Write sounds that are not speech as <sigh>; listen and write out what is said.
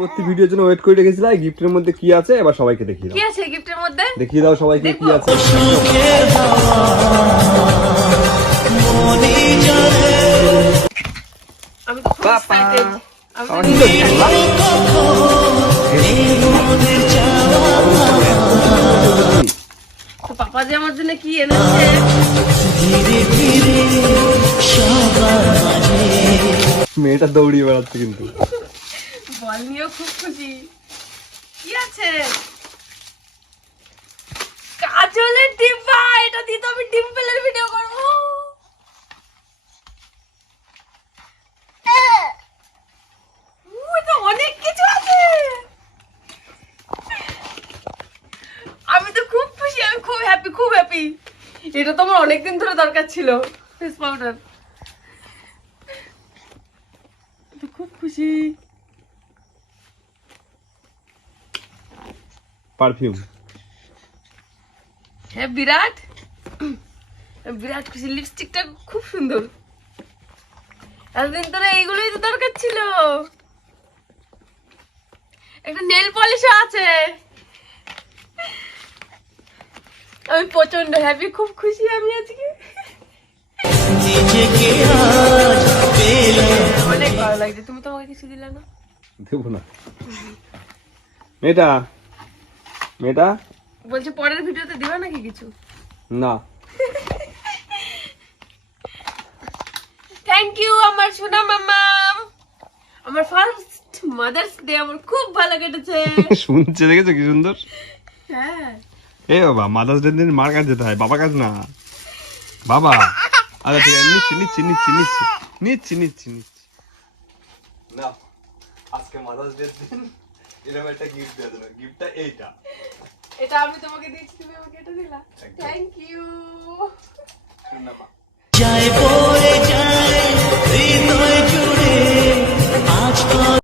পরবর্তী ভিডিওর জন্য ওয়েট করে রেখেছিল। গিফটের মধ্যে কি আছে? এবার সবাইকে দেখিয়ে দাও। কি আছে গিফটের মধ্যে? দেখিয়ে দাও সবাইকে কি আছে। আমি খুব বাবা। আমি তো আমার নিজেই কি জানি হলো? তো পাপা যে আমার জন্য কি এনেছে? মেয়েটা দৌড়িয়ে বেড়াচ্ছে কিন্তু। বল নিয়েও খুব খুশি। কি আছে? কাজলের ডিব্বা, এটা দিয়ে তো আমি ডিম্পলের ভিডিও করব। অনেক কিছু আছে। আমি তো খুব খুশি, আমি খুব হ্যাপি খুব হ্যাপি এটা তো আমার অনেকদিন ধরে দরকার ছিল ফেস পাউডার খুব খুশি। পারফিউম। হ্যাঁ বিরাট। বিরাট খুশি। লিপস্টিকটা খুব সুন্দর। এতদিন ধরে এইগুলোই তো দরকার ছিল। একটা নেল পলিশও আছে। আমি প্রচণ্ড হ্যাপি খুব খুশি আমি আজকে। অনেক ভালো লাগছে। তুমি তো আমাকে কিছু দিলে না। দেবো না। মেয়েটা মেয়েটা বলছে পরের ভিডিওতে দিবা নাকি কিছু? না। থ্যাংক ইউ আমার সোনা মামা আমার ফার্স্ট মাদার্স ডে আমার খুব ভালো কেটেছে। <laughs> শুনছে দেখেছ কি সুন্দর? হ্যাঁ। এ বাবা মাদার্স ডে দিন মার কাছে যেতে হয় বাবার কাছে না। বাবা আচ্ছা ঠিক আছে নিচ্ছি নিচ্ছি নিচ্ছি নিচ্ছি নিচ্ছি নিচ্ছি নিচ্ছি। না আজকে মাদার্স ডে দিন এরকম একটা গিফট দিয়ে দেবো গিফটটা এইটা। এটা আমি তোমাকে দিয়েছি তুমি আমাকে এটা দিলা। থ্যাংক ইউ যায়